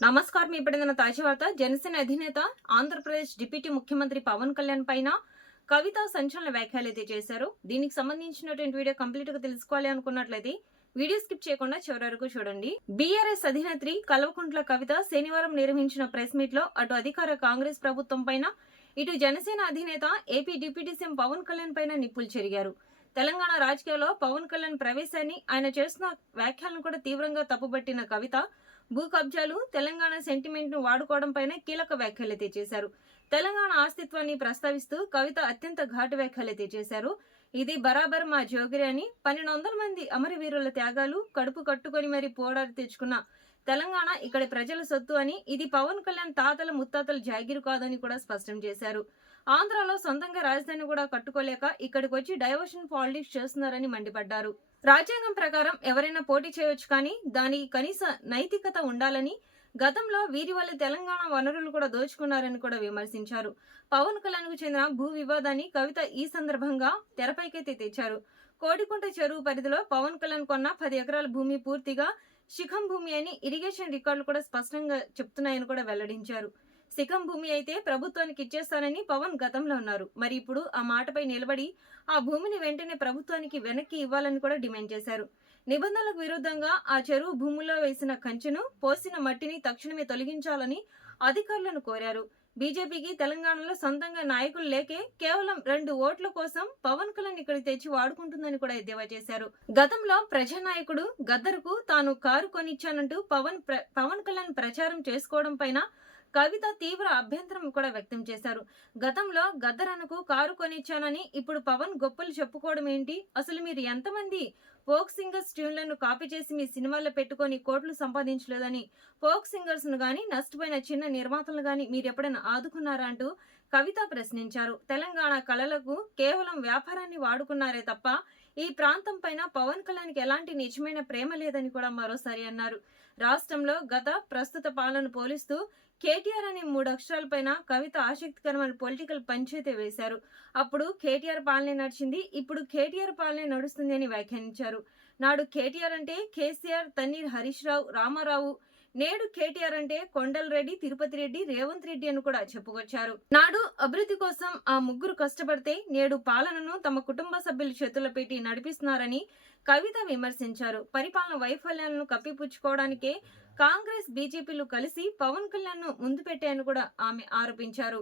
నమస్కారం. ఇప్పుడైన తాజా వార్త. జనసేన అధినేత ఆంధ్రప్రదేశ్ డిప్యూటీ ముఖ్యమంత్రి పవన్ కళ్యాణ్ పైన కవిత సంచలన వ్యాఖ్యలైతే చేశారు. దీనికి సంబంధించినటువంటి వీడియో కంప్లీట్ గా తెలుసుకోవాలి అనుకున్నట్లయితే వీడియో స్కిప్ చేయకుండా చివరి వరకు చూడండి. బీఆర్ఎస్ అధినేత్రి కల్వకుంట్ల కవిత శనివారం నిర్వహించిన ప్రెస్ మీట్ లో అటు అధికార కాంగ్రెస్ ప్రభుత్వం పైన, ఇటు జనసేన అధినేత AP deputy CM Pawan Kalyan పైన నిప్పులు చెరిగారు. తెలంగాణ రాజకీయాల్లో పవన్ కళ్యాణ్ ప్రవేశాన్ని, ఆయన చేస్తున్న వ్యాఖ్యలను కూడా తీవ్రంగా తప్పుబట్టిన కవిత భూ కబ్జాలు, తెలంగాణ సెంటిమెంట్ ను వాడుకోవడం పైన కీలక వ్యాఖ్యలైతే చేశారు. తెలంగాణ అస్తిత్వాన్ని ప్రస్తావిస్తూ కవిత అత్యంత ఘాటు వ్యాఖ్యలైతే చేశారు. ఇది బరాబర్ మా జోగిరి అని, 1200 మంది అమరవీరుల త్యాగాలు కడుపు కట్టుకొని మరి పోరాడి తెచ్చుకున్న తెలంగాణ ఇక్కడి ప్రజల సొత్తు అని, ఇది పవన్ కళ్యాణ్ తాతల ముత్తాతల జాగిరు కాదని కూడా స్పష్టం చేశారు. ఆంధ్రాలో సొంతంగా రాజధాని కూడా కట్టుకోలేక ఇక్కడికి వచ్చి డైవర్షన్ పాలిటిక్స్ చేస్తున్నారని మండిపడ్డారు. రాజ్యాంగం ప్రకారం ఎవరైనా పోటీ చేయవచ్చు, కానీ దానికి కనీస నైతికత ఉండాలని, గతంలో వీరి వల్ల తెలంగాణ వనరులు కూడా దోచుకున్నారని కూడా విమర్శించారు. పవన్ కళ్యాణ్ కు చెందిన భూ వివాదాన్ని కవిత ఈ సందర్భంగా తెరపైకైతే తెచ్చారు. కోడికుంట చెరువు పరిధిలో పవన్ కళ్యాణ్ కొన్న 10 ఎకరాల భూమి పూర్తిగా శిఖం భూమి అని ఇరిగేషన్ రికార్డులు కూడా స్పష్టంగా చెప్తున్నాయని కూడా వెల్లడించారు. శిఖం భూమి అయితే ప్రభుత్వానికి ఇచ్చేస్తానని పవన్ గతంలో ఉన్నారు. మరి ఇప్పుడు ఆ మాటపై నిలబడి ఆ భూమిని వెంటనే ప్రభుత్వానికి వెనక్కి ఇవ్వాలని కూడా డిమాండ్ చేశారు. నిబంధనలకు విరుద్ధంగా ఆ చెరువు భూముల్లో వేసిన కంచెను, పోసిన మట్టిని తక్షణమే తొలగించాలని అధికారులను కోరారు. బీజేపీకి తెలంగాణలో సొంతంగా నాయకులు లేకే కేవలం 2 ఓట్ల కోసం పవన్ కళ్యాణ్ ఇక్కడికి తెచ్చి వాడుకుంటుందని కూడా ఎద్దేవా చేశారు. గతంలో ప్రజానాయకుడు గద్దరుకు తాను కారు కొనిచ్చానంటూ పవన్ కళ్యాణ్ ప్రచారం చేసుకోవడం పైన కవిత తీవ్ర అభ్యంతరం కూడా వ్యక్తం చేశారు. గతంలో గద్దరనకు కారు కొనిచ్చానని ఇప్పుడు పవన్ గొప్పలు చెప్పుకోవడం ఏంటి? అసలు మీరు ఎంతమంది ఫోక్ సింగర్స్ ట్యూన్లను కాపీ చేసి మీ సినిమాల్లో పెట్టుకొని కోట్లు సంపాదించలేదని, ఫోక్ సింగర్స్ ను గాని, నష్టపోయిన చిన్న నిర్మాతలను గాని మీరు ఎప్పుడైనా ఆదుకున్నారా అంటూ కవిత ప్రశ్నించారు. తెలంగాణ కళలకు కేవలం వ్యాపారాన్ని వాడుకున్నారే తప్ప ఈ ప్రాంతం పైన పవన్ కళ్యాణ్కి ఎలాంటి నిజమైన ప్రేమ లేదని కూడా మరోసారి అన్నారు. రాష్ట్రంలో ప్రస్తుత పాలన పోలిస్తూ కేటీఆర్ అనే 3 అక్షరాలపైన కవిత ఆసక్తికరమైన పొలిటికల్ పంచైతే వేశారు. అప్పుడు కేటీఆర్ పాలనే నడిచింది, ఇప్పుడు కేటీఆర్ పాలనే నడుస్తుంది అని వ్యాఖ్యానించారు. నాడు కేటీఆర్ అంటే కేసీఆర్, తన్నీర్ హరీష్ రావు, రామారావు, నేడు కేటీఆర్ అంటే కొండలరెడ్డి, తిరుపతి రెడ్డి, రేవంత్ రెడ్డి అని కూడా చెప్పుకొచ్చారు. నాడు అభివృద్ధి కోసం ఆ ముగ్గురు కష్టపడితే నేడు పాలనను తమ కుటుంబ సభ్యుల చేతుల్లో పెట్టి నడిపిస్తున్నారని కవిత విమర్శించారు. పరిపాలన వైఫల్యాలను కప్పిపుచ్చుకోవడానికే కాంగ్రెస్, బీజేపీలు కలిసి పవన్ కళ్యాణ్ ను ముందు పెట్టాయని కూడా ఆమె ఆరోపించారు.